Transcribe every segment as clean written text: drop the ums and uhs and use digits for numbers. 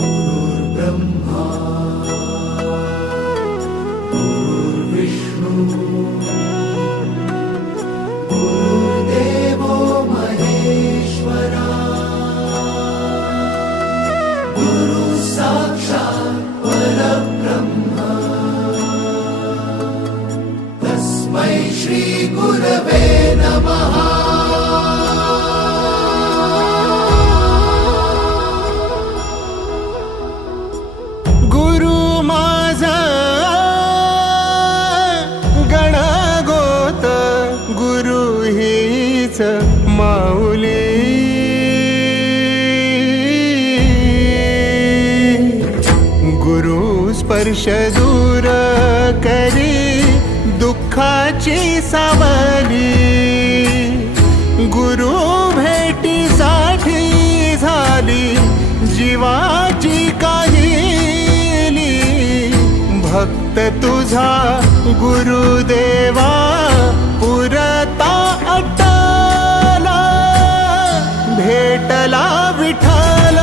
गुरुर्ब्रह्मा गुरुर्विष्णू गुरुर्देवो महेश्वरा गुरु साक्षात् परब्रह्म तस्मै श्री गुरवे नमः। माऊली गुरु स्पर्श दूर करी दुःखाची सावली गुरु भेटीसाठी झाली जीवाची काहिली भक्त तुझा गुरुदेवा पुरता भेटला विठ्ठल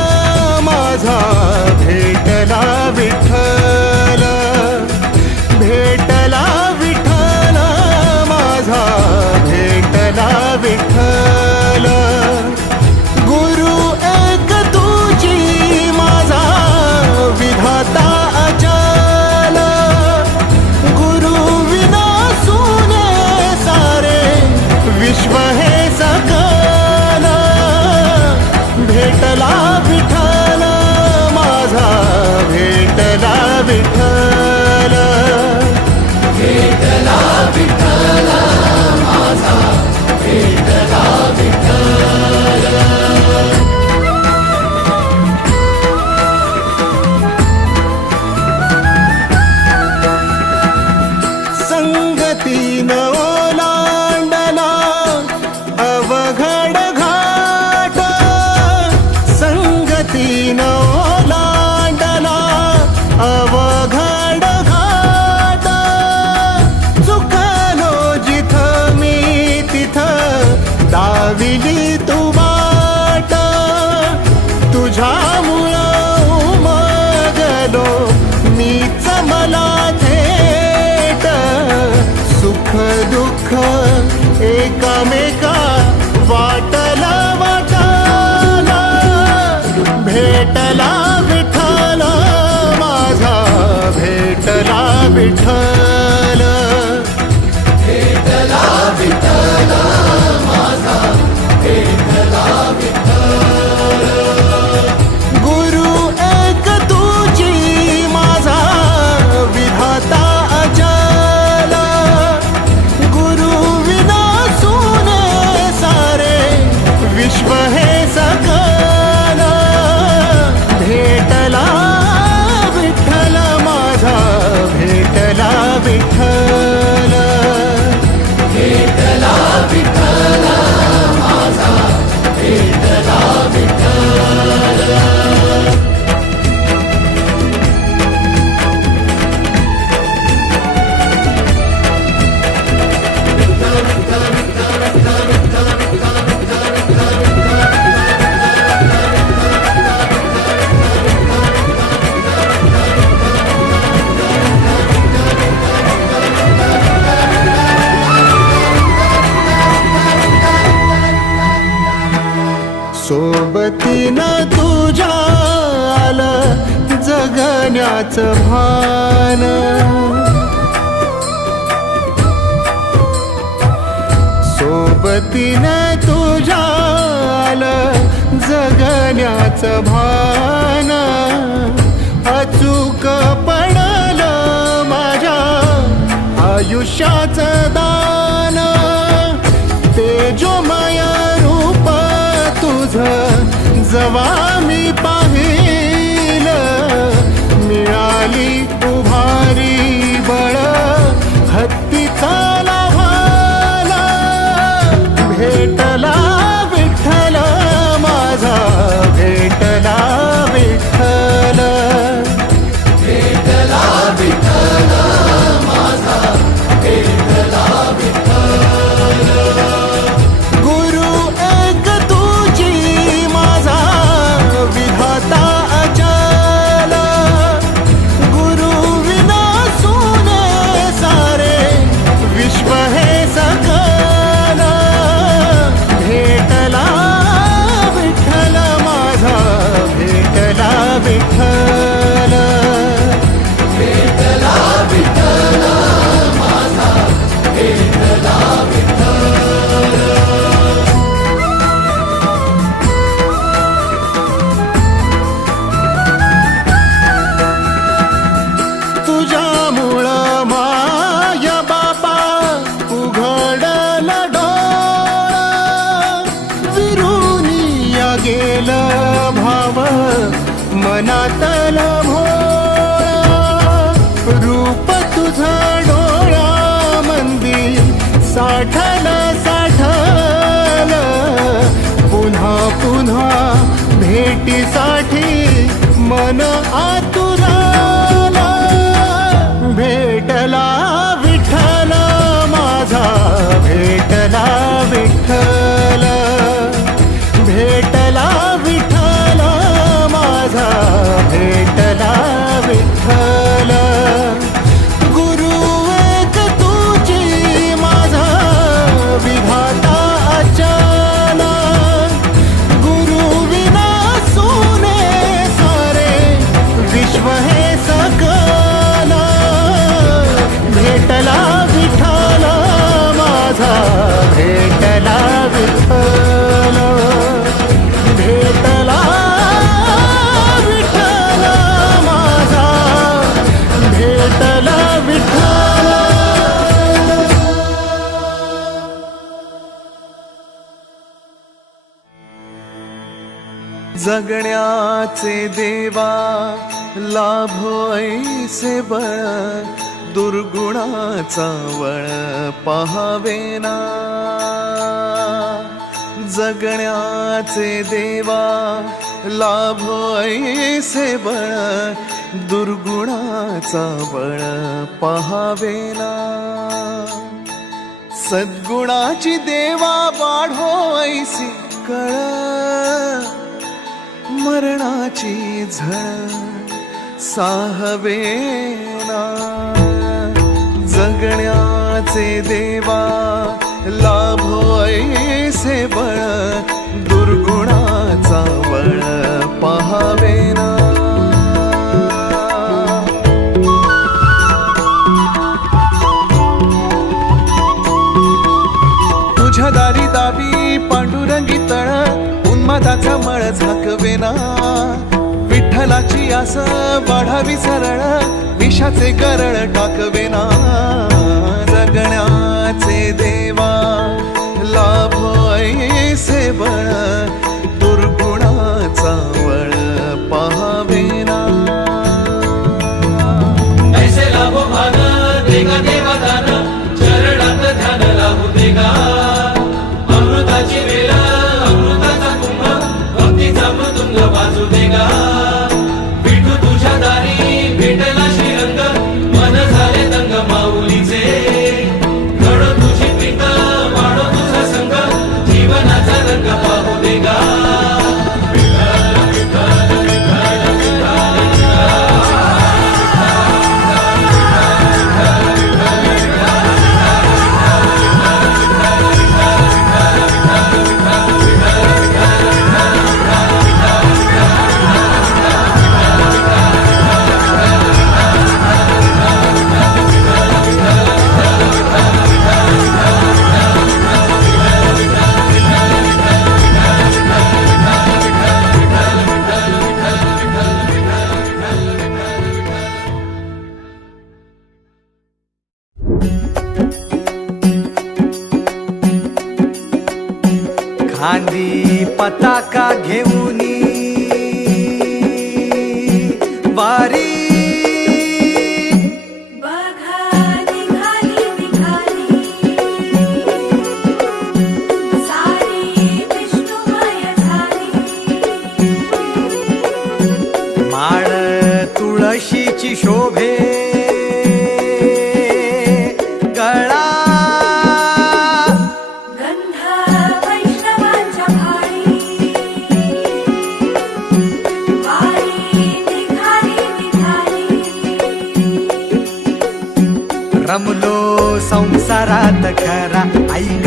माझा भेटला विठ्ठल भेटला विठ्ठल माझा भेटला विठ्ठल गुरु एक तुझी माझा विधाता अचल गुरु विना सुने सारे विश्व हे सकल भेटला विठ्ठल माझा भेटला विठ्ठल भेटला विठ्ठल माझा भेटला विठ्ठल। संगतीन ओलांडला अवघड घाट संगतीन ओलांडला अवघड घाट चुकलो जिथं मी तिथं दाविली तू बाट तुझ्यामुळं उमगलो मीच मला थेट सुख दुःख एकामेका वाटला वाटला भेटला विठ्ठल माझा भेटला विठ्ठल भेटला विठ्ठल माझा भेटला विठ्ठल गुरु एक तुझी माझा विधाता अचल गुरु विना सुने सारे विश्व हे सकल भेटला विठ्ठल माझा भेटला विठ्ठल भेटला विठ्ठल माझा भेटला विठ्ठल। सोबतीनं तुझ्या आलं जगण्याचं भान सोबतीनं तुझ्या आलं जगण्याचं भान अचूक पडलं माझ्या आयुष्याचं दान तेजोमय रूप तुझं जवा मी पाहिलं मिळाली उभारी बळ हत्तीचा लाभाला भेटला विठ्ठल माझा भेटला विठ्ठल भेटला विठ्ठल माझा भेटला विठ्ठल। मनातल भोळा रूप तुझं डोळ्यामंदी साठल साठल पुन्हा पुन्हा भेटीसाठी मन आतुराला भेटला विठ्ठल माझा भेटला विठ्ठल भेटला विठ्ठल माझा भेटला विठ्ठल गुरु एक तुझी माझा विधाता अचाला गुरु विना सोने सारे विश्व हे सकला भेटला विठ्ठल माझा भेटला विठ्ठल भेटला विठ्ठल माझा भेटला विठ्ठल जगण्याचे देवा लाभो ऐसे बळ दुर्गुणाचा वळ पहावेना जगण्याचे देवा लाभो ऐसे बळ दुर्गुणाचा बळ पहावेना सद्गुणाची देवा वाढो ऐसी कळ मरणाची झळ साहवेना जगण्याचे देवा लाभो ऐसे बळ दुर्गुणाचा बळ पहावेना तुझ्या दारी दावी पांडुरंगी तळ उन्मादाचा मळ झाकवेना विठ्ठलाची आस वाढावी सरळ विषाचे करळ टाकवेना जगण्याचे देवा लाभो ऐसे बळ दुर्गुणाचा वळ पहावेना ऐसे लाभो भान देगा देवा दान चरणात ध्यान लाभू देगा अमृताची वेळ अमृताचा कुंभ भक्तीचा मृदुंग वाजू देगा विठू तुझ्या दारी भेटला श्रीरंग मन झाले दंग माऊलीचे घडो तुझी प्रीत वाढो तुझा संग जीवनाचा रंग पाहू देगा खांदी पताका घेऊनी वारी बघा निघाली निघाली सारी विष्णुमय झाली माळ तुळशीची शोभे गळा गंध वैष्णवांच्या भाळी वारी निघाली निघाली रमलो संसारात खरा ऐक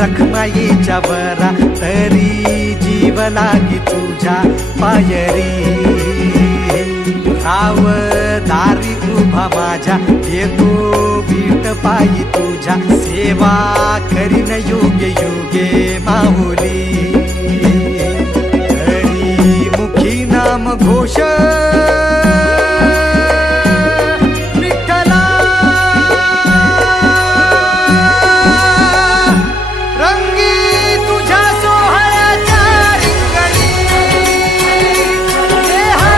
रखमाईच्या बरा तरी जीव लागी तुझ्या पायरी राव दारी उभा माझ्या येतो बीट पायी तुझ्या सेवा करीन योग्य योगे माहुली हरी मुखी नाम घोष विठ्ठला रंगी तुझ्या सोहळ्याच्या रिंगणी देहा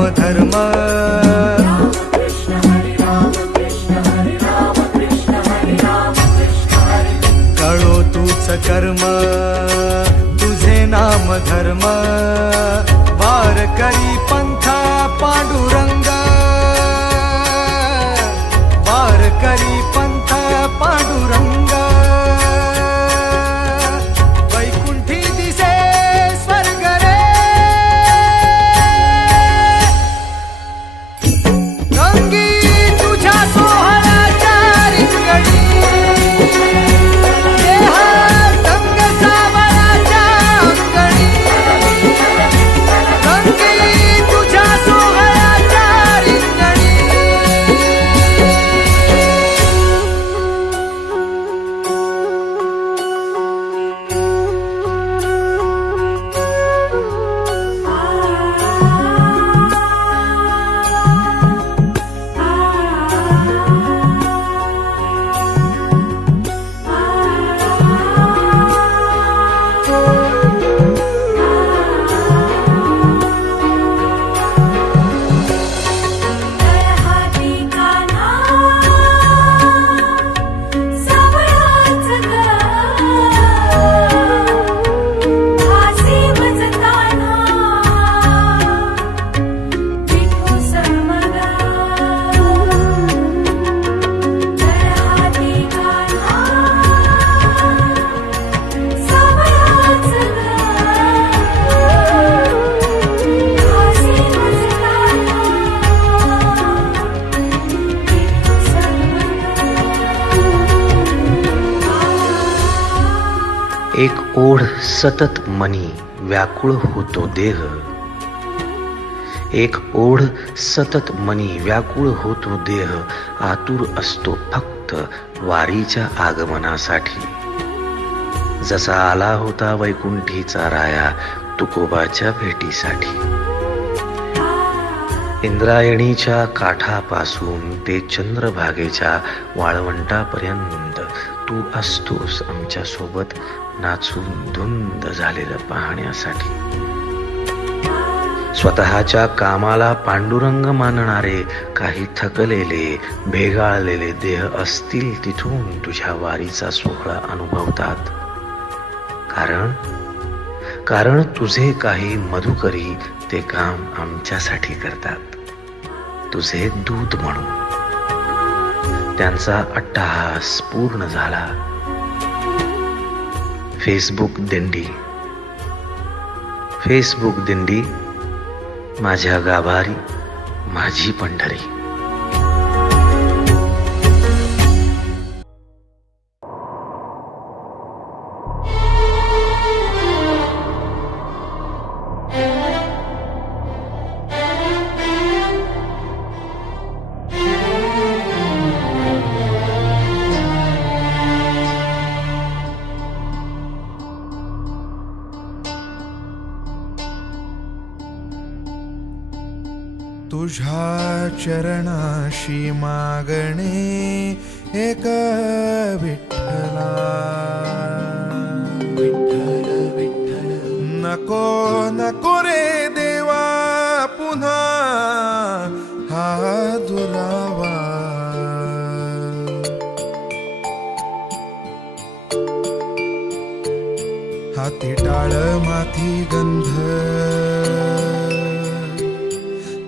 राम धर्म राम कृष्ण हरे राम कृष्ण हरे राम कृष्ण हरे राम कृष्ण हरे कळो तूच कर्म तुझे नाम धर्म वार करी पंथा पांडुरंग वार करी पंथा पांडुरंग वैकुंठी दिसे स्वर्ग रे रंगी तुझ्या सोहळ्याच्या रिंगणी रंग सावळाच्या अंगणी रंगी तुझ्या सोहळ्याच्या रिंगणी हाती कान्हा सावळाच ग हासी मजताना विठू समग हाती कान्हा सावळाच ग हासी मजताना एक ओढ सतत मनी व्याकुळ होतो देह एक ओढ सतत मनी व्याकुळ होतो देह आतुर असतो फक्त वारीच्या आगमनासाठी जसा आला होता वैकुंठीचा राया तुकोबाच्या भेटीसाठी इंद्रायणीच्या काठापासून ते चंद्रभागेच्या वाळवंटापर्यंत तू असतोस आमच्या सोबत नाचून धुंद झालेलं पाहण्यासाठी स्वतःच्या कामाला पांडुरंग मानणारे काही थकलेले भेगाळलेले देह असतील तिथून तुझ्या वारीचा सोहळा अनुभवतात कारण तुझे काही मधुकरी ते काम आमच्यासाठी करतात तुझे दूत म्हणून त्यांचा अट्टहास पूर्ण झाला फेसबुक दिंडी माझ्या गाभारी माझी पंढरी तुझ्या चरणाशी मागणे एक विठ्ठला विठ्ठल विठ्ठल नको नको रे देवा पुन्हा हा दुरावा हाती टाळ माथी गंध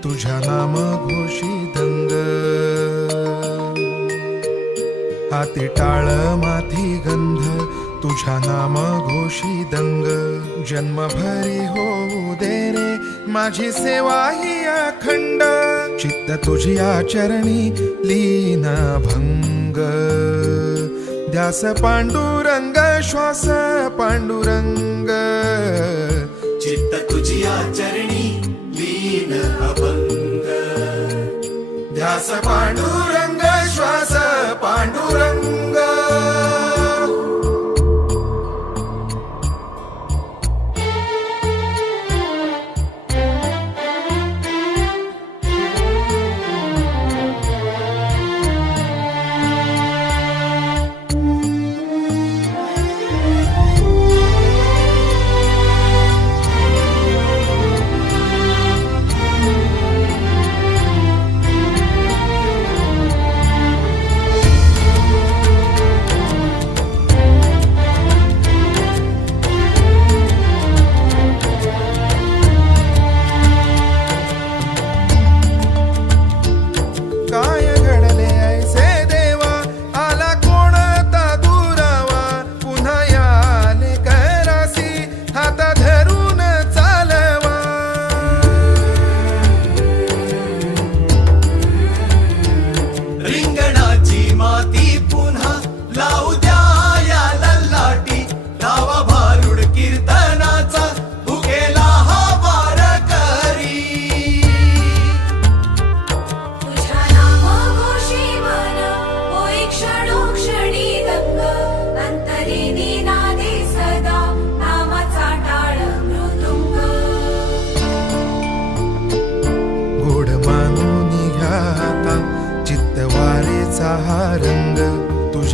तुझ्या नाम घोषी दंग हाती टाळ माथी गंध तुझ्या नाम घोषी दंग जन्मभरी होऊ दे रे माझी सेवा ही अखंड चित्त तुझी आचरणी लीन भंग ध्यास पांडुरंग श्वास पांडुरंग चित्त तुझी आचरणी लीन अभंग ध्यास पांडुरंग श्वास पांडुरंग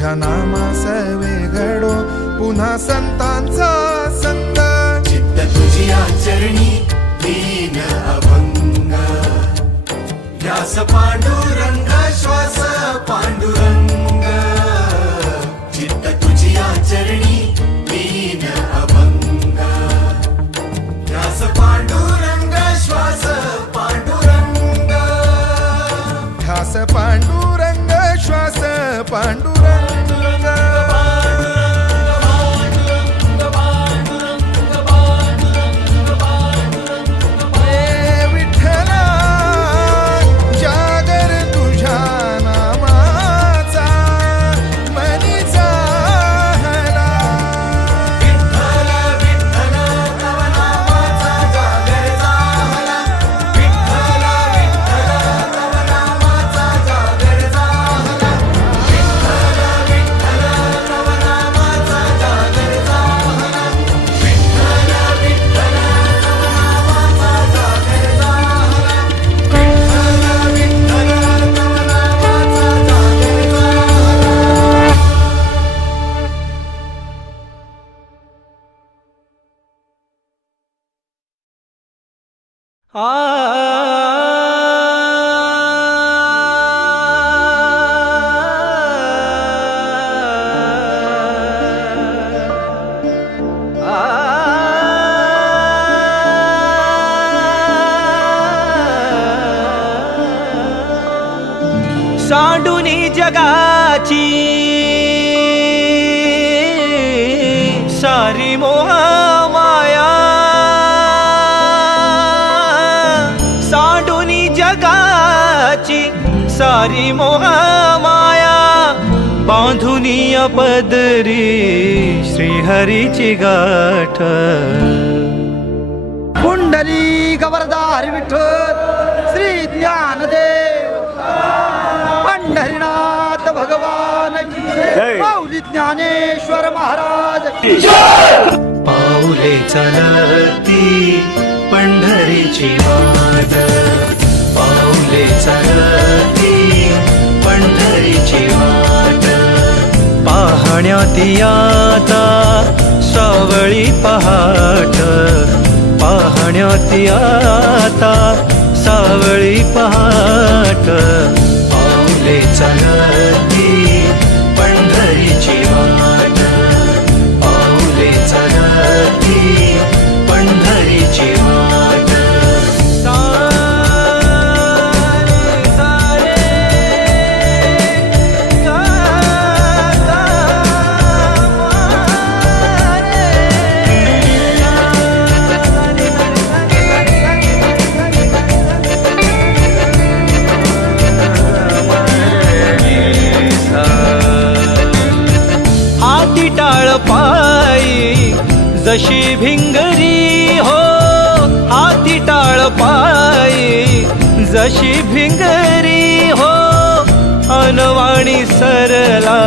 तुझ्या नामास वेघडो पुन्हा संतांचा संग. चित्त तुझी आचरणी लीन अभंग. ध्यास पांडुरंग श्वास पांडुरंग. चित्त तुझी आचरणी लीन अभंग. ध्यास पांडुरंग श्वास पांडुरंग. ध्यास पांडुरंग श्वास पांडुरंग. हे विठ्ठला जागर तुझ्या नामाचा मनी झाला. विठ्ठल विठ्ठल तव नामाचा जागर झाला. विठ्ठल विठ्ठल तव नामाचा जागर झाला. विठ्ठल विठ्ठल तव नामाचा जागर झाला. विठ्ठल विठ्ठल तव नामाचा जागर झाला. विठ्ठल विठ्ठल तव नामाचा जागर झाला. सांडूनी जगाची सारी मोह माया. सांडूनी जगाची सारी मोह माया. बांधुनी पदरी श्रीहरीची गाठ. कुंडली गवरदार विठ्ठल श्री ज्ञानदेव पंढरीनाथ भगवान की माऊली ज्ञानेश्वर महाराज की. पाऊले चलती पंढरीची वाट. पाऊले चलती पंढरीची वाट. पाहण्यात आता सावळी पहाट. पाहण्यात आता सावळी पहाट. पाऊले चलती पंढरीची वाट. पाऊले चलती पंढरीची वाट. हाती टाळ पायी जशी भिंगरी हो. हाती टाळ पायी जशी भिंगरी हो. अनवाणी सरला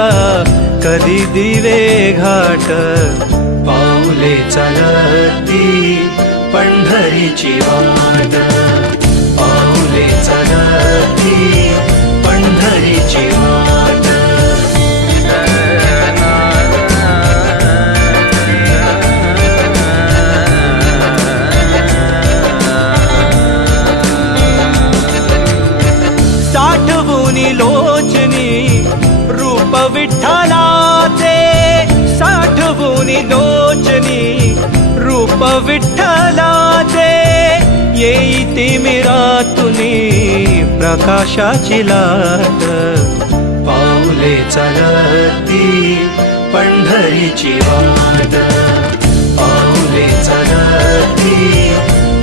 कधी दिवे घाट. पाऊले चलती पंढरीची वाट. पाऊले चलती पंढरीची वाट. साठवूनी लोचनी रूप विठ्ठलाचे. साठवूनी लोचनी रूप विठ्ठलाचे. येई तिमिरातुनी प्रकाशाची लाट. पाऊले चलती पंढरीची वाट. पाऊले चलती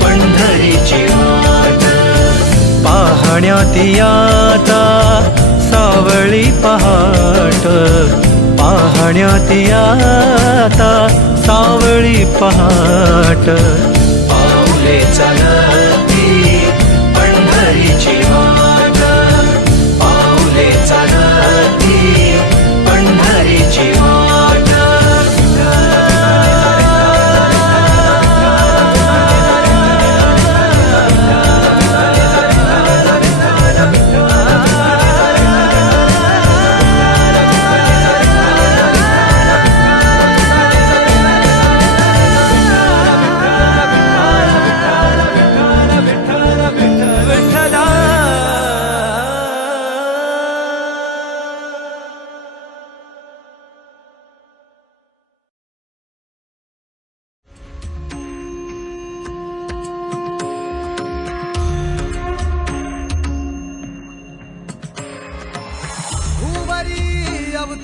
पंढरीची वाट. पाहण्यात आता सावळी पहाट. पाहण्यात आता सावळी पहाट. पाऊले चलती पंढरीची वाट. पाऊले चलती पंढरीची वाट.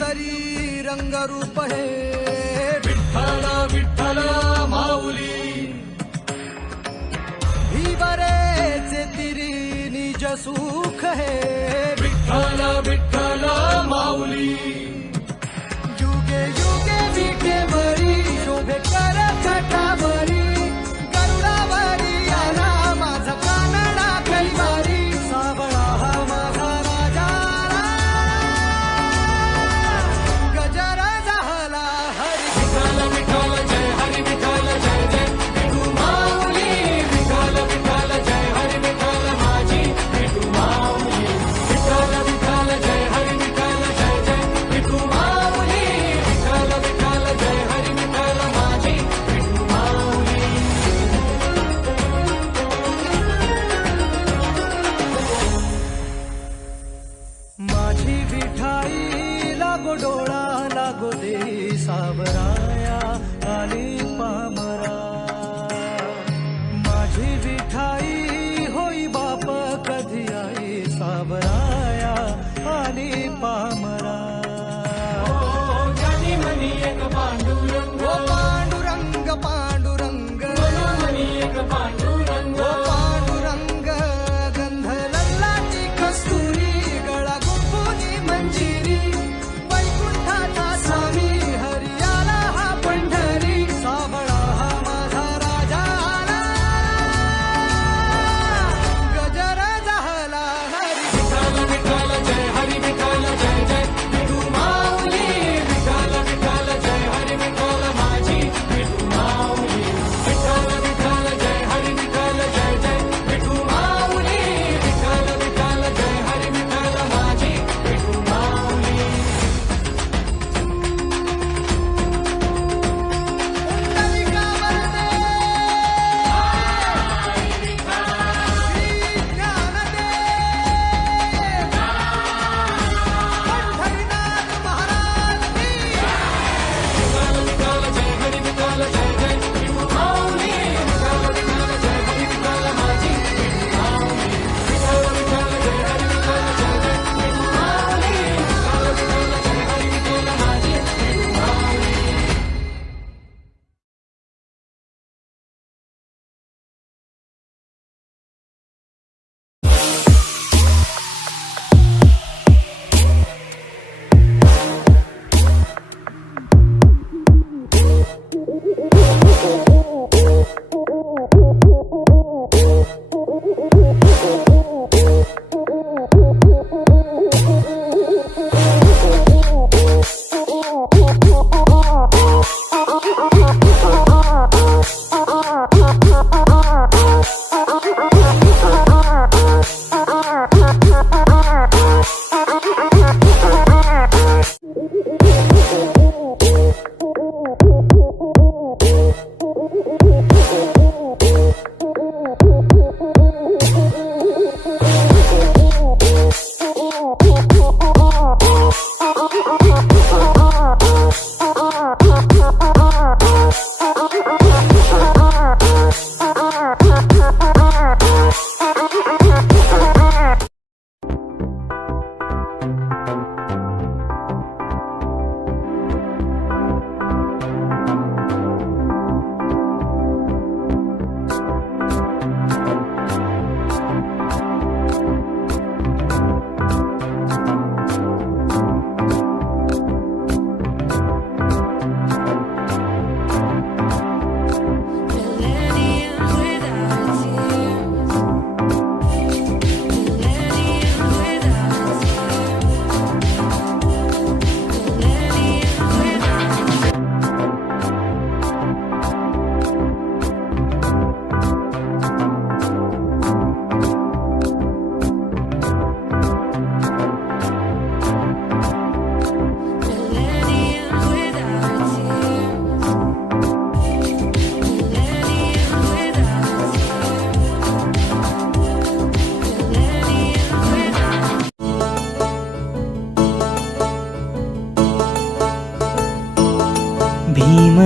तरी रंगरूप हे विठ्ठल विठ्ठल माऊली ही बरेचे तिरी निज सुख हे विठ्ठल विठ्ठल माऊली युगे युगे विखे बरी शोभे कर छटावरी गरुडावरी आला माझा कानडा कैवारी सावळा हा माझा राजा गजर झाला हरी विठ्ठल विठ्ठल जय हरी विठ्ठल जय जय विठू माऊली विठ्ठल विठ्ठल जय हरी विठ्ठल माझी विठू माऊली विठ्ठल विठ्ठल जय हरी विठ्ठल जय जय विठू माऊली विठ्ठल विठ्ठल जय हरी विठ्ठल माझी विठू माऊली माझी विठाई लागो डोळा लागो दे सावराया आली पामरा माझी विठाई होई बाप कधी आई सावराया आली पामरा जानी मनी एक पांडुरंग ओ पांडुरंग पांडुरंग मनी एक पांडुरंग ओ पांडुरंग गंध लल्लाची कस्तुरी गळा गुंफुनी मंजिरी वैकुंठाचा स्वामी हरियाला हा पंढरी सावळा हा माझा राजा आला गजर झाला हरी विठ्ठल विठ्ठल जय हरी विठ्ठल जय जय विठू माऊली विठ्ठल विठ्ठल जय हरी विठ्ठल माझी विठू माऊली विठ्ठल विठ्ठल जय हरी विठ्ठल जय जय विठू माऊली विठ्ठल विठ्ठल जय हरी विठ्ठल माझी विठू माऊली पुंडलिका वरदे श्री ज्ञानदेव पंढरीनाथ महाराज की विठ्ठल विठ्ठल जय हरी विठ्ठल जय जय विठू माऊली विठ्ठल विठ्ठल जय हरी विठ्ठल माझी विठू माऊली विठ्ठल विठ्ठल जय हरी विठ्ठल जय जय विठू माऊली विठ्ठल विठ्ठल जय हरी विठ्ठल माझी विठू माऊली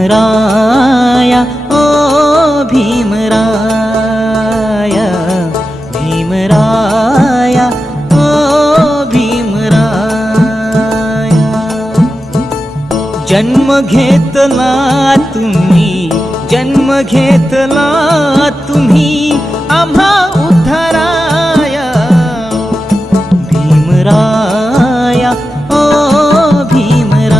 भीमराया ओ भीमराया भीमराया ओ भीमराया जन्म घेतला तुम्ही, जन्म घेतला तुम्ही आम्हा उद्धाराया भीमराया ओ भीमराया,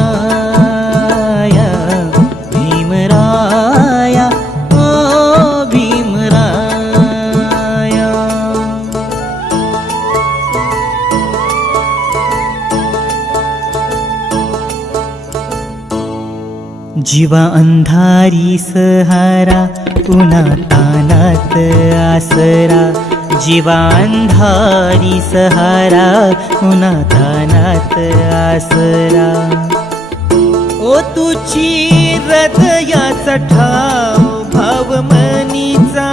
भीमराया ओ भीमराया. जीवा अंधारी सहारा पुन्हा तानात आसरा, जीवा अंधारी सहारा पुन्हा तानात आसरा. ओ तुझी हृदयाचा ठाव भाव मनीचा